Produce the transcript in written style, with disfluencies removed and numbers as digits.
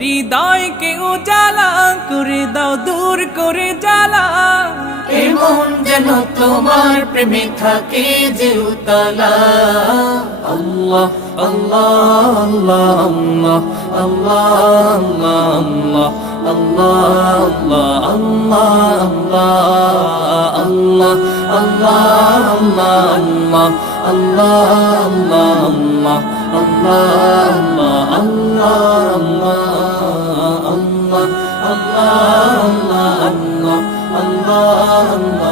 হৃদয়কে উজালা করে দাও, দূর করে জ্বালা। এমন যেন তোমার প্রেমে থাকে যে উতলা। আল্লাহ আল্লাহ আল্লাহ আল্লাহ আল্লাহ আল্লাহ আল্লাহ আল্লাহ আল্লাহ আল্লাহ আল্লাহ আল্লাহ আল্লাহ আল্লাহ আল্লাহ আল্লাহ আল্লাহ আল্লাহ আল্লাহ